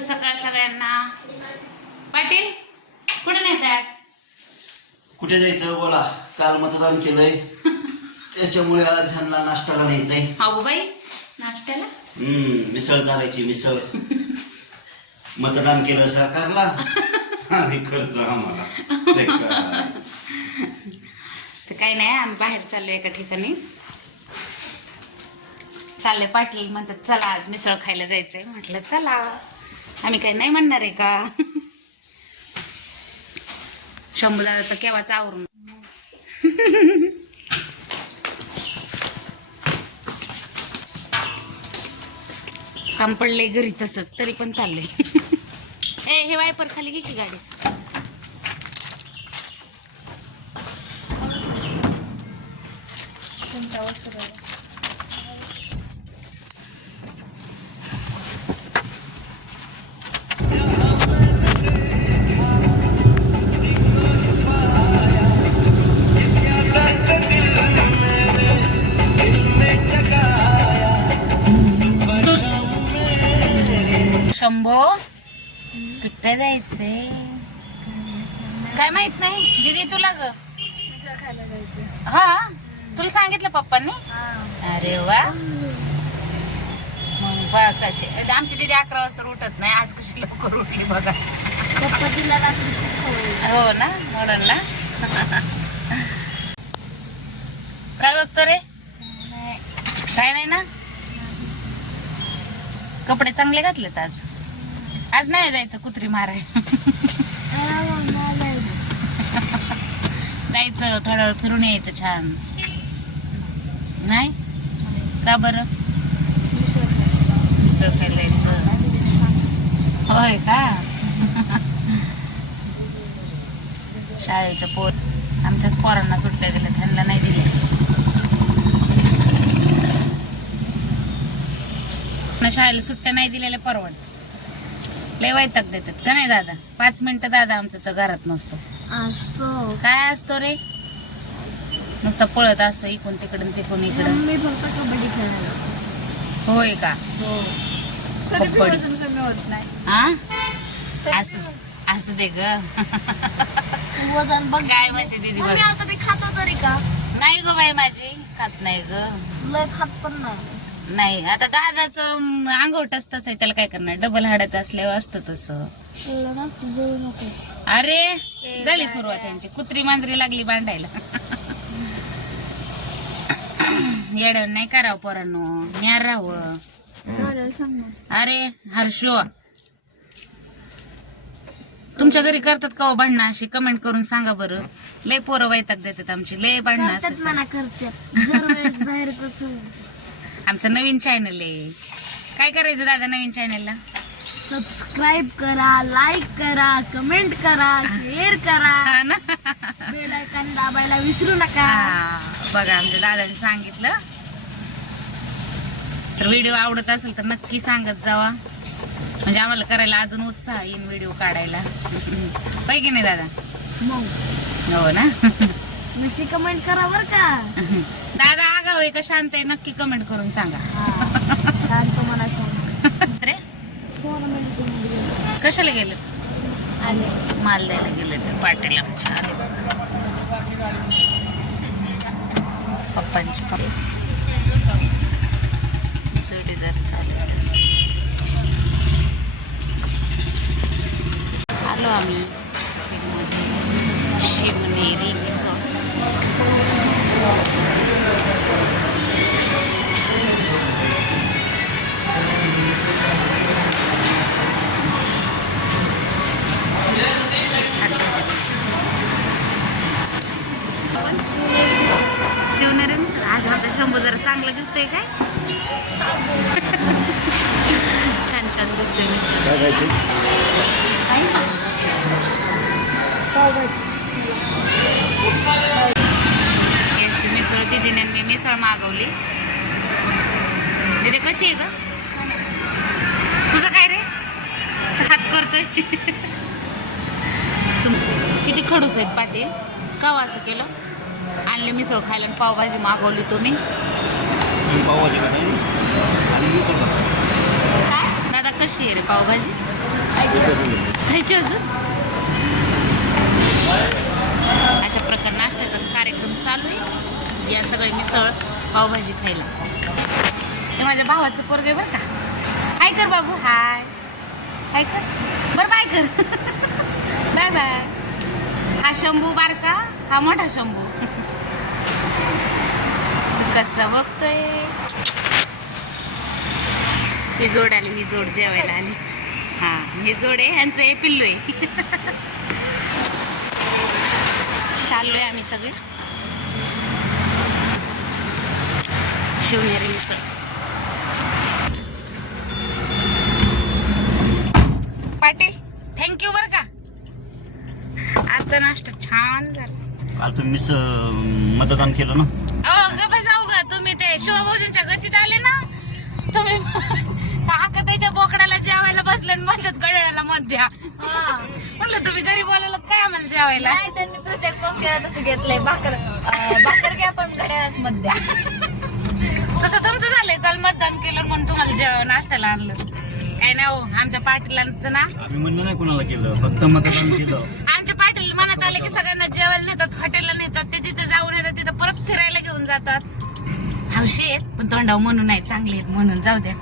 सकाळ सगळ्यांना. पाटील कुठे नेत आज? कुठे जायचं बोला काल मतदान केलंय. त्याच्यामुळे आज ह्यांना नाश्त्याला न्यायचंय. हाऊ बाई नाश्त्याला? हम्म मिसळ चालायची मिसळ. मतदान केलं सरकारला. आणि खर्च आम्हाला. नाही काय. तर काही नाही आम्ही बाहेर चाललो एका ठिकाणी. चालले पाटील म्हणतात चला आज मिसळ खायला जायचंय. म्हटलं चला. आम्ही काही नाही म्हणणार आहे का? शंभू दादा तर केव्हाच आवरून. काम पडले घरी तसंच तरी पण चाललंय. ए हे वायपर खाली घे की गाडी. शंभो. कुठे जायचंय काय माहीत नाही. दीदी तुला ग. हा तुला सांगितलं पप्पांनी? अरे वा. मग बघ कशी. आमची दीदी अकरा वाजता उठत नाही. आज कशी लवकर उठली बघा. हो ना मॉडर्नला काय बघतो रे? काय नाही ना? कपडे चांगले घातलेत आज. आज नाही जायचं कुत्री माराय जायचं थोडा वेळ फिरून यायचं छान नाही का बरं मिसळ खायला जायचं होय का शाळेच्या पोर आमच्याच पोरांना सुट्ट्या दिल्या त्यांना नाही दिल्या शाळेला सुट्ट्या नाही दिलेल्या परवडत लय वैताग देतात का नाही दादा? पाच मिनिटं दादा आमचं तर घरात नसतो. असतो. काय असतो रे? नुसता पळत असतो इकडून तिकडून तिकडून इकडून. मी फक्त कबड्डी खेळायला. होय का? हो. तरी बी वजन कमी होत नाही. हा? असं असं दे ग. वजन बघ. काय म्हणते दीदी मम्मी बघ आता मी खातो तरी का? नाही ग बाई माझी. खात नाही ग. लय खात पण नाही. नाही आता दादाचं अंगवटच तसं आहे त्याला काय करणार? डबल हाडाचं असल्यावर असतं तसं. अरे झाली सुरुवात यांची. कुत्री मांजरी लागली बांधायला येड्यावर नाही करावं पोरांनो. न्यार राहावं. अरे हर्षो. तुमच्या घरी करतात का हो भांडणं अशी? कमेंट करून सांगा बरं. लय पोरं वैताग देतात आमची. लय भांडणं असतात. बाहेर आमचं नवीन चॅनल आहे. काय करायचं दादा नवीन चॅनलला सबस्क्राईब करा लाईक करा कमेंट करा शेअर करा. ना? बेल आयकॉन दाबायला विसरू नका. हा, बघा आमच्या दादाने सांगितलं. तर व्हिडिओ आवडत असेल तर नक्की सांगत जावा. म्हणजे आम्हाला करायला अजून उत्साह येईन व्हिडिओ काढायला. की नाही दादा? मग. हो ना? नक्की कमेंट करा बर का. दादा आहे का शांत आहे नक्की कमेंट करून सांगा. शांत मना सांग. अरे? सोनमध्ये कशाला गेलं माल द्यायला गेले ते पाटील आमच्या. पप्पांची जोडीदार चालेल आलो आम्ही. शिवनेरी मिसळ आज माझा शंभू जरा चांगलं दिसतंय काय? छान छान दिसतंय मिसळ. मिसळ दिदीने मी मिसळ मागवली. दिदी कशी आहे ग? तुझं काय रे? हात करतोय. तुम किती खडूस आहेत पाटील? का असं केलं? आणली मिसळ खायला आणि पावभाजी मागवली तुम्ही. पावभाजी आणि मिसळ खातो दादा कशी आहे रे पावभाजी? खायची अजून? अशा प्रकारे नाश्त्याचा कार्यक्रम चालू आहे. या सगळे मिसळ पावभाजी खायला. हे माझ्या भावाचं पोरगे बरं का? हाय कर बाबू. हाय. हाय कर. बरं बाय कर. बाय बाय शंभू बारका हा मोठा शंभू. कसं बघतोय? ही जोड आली ही जोड जेवायला आली. हा हे जोड आहे ह्यांचं हे पिल्लू आहे. चाललोय आम्ही सगळे. शिवनेरी मिसळ. पाटील आजचा नाश्ता छान झाला. काल तुम्ही मिस मतदान केलं ना? अहो ग तुम्ही ते शिवभाऊजींच्या गतीत आले ना? तुम्ही काका त्याच्या बोकडाला जेवायला बसले आणि म्हणतात गडळ्याला मत द्या. म्हणलं तुम्ही घरी बोलायला काय आम्हाला जेवायला? नाही त्यांनी प्रत्येक पंक्तीला तसं घेतलंय. भाकर अं, भाकर घ्या पण गड्यात मध्ये तसं तुमचं झालंय काल मतदान केलं म्हणून तुम्हाला जेवण नाश्त्याला आणलं. काय नाही हो आमच्या पाटीलांचं ना? आम्ही म्हणलं नाही कोणाला केलं फक्त मतदान केलं. आमच्या आले की सगळ्यांना जेवायला नेतात हॉटेलला नेतात ते जिथे जाऊन येतात तिथं परत फिरायला घेऊन जातात. हौशी आहेत पण तोंडाव म्हणून नाही चांगले आहेत म्हणून जाऊ द्या.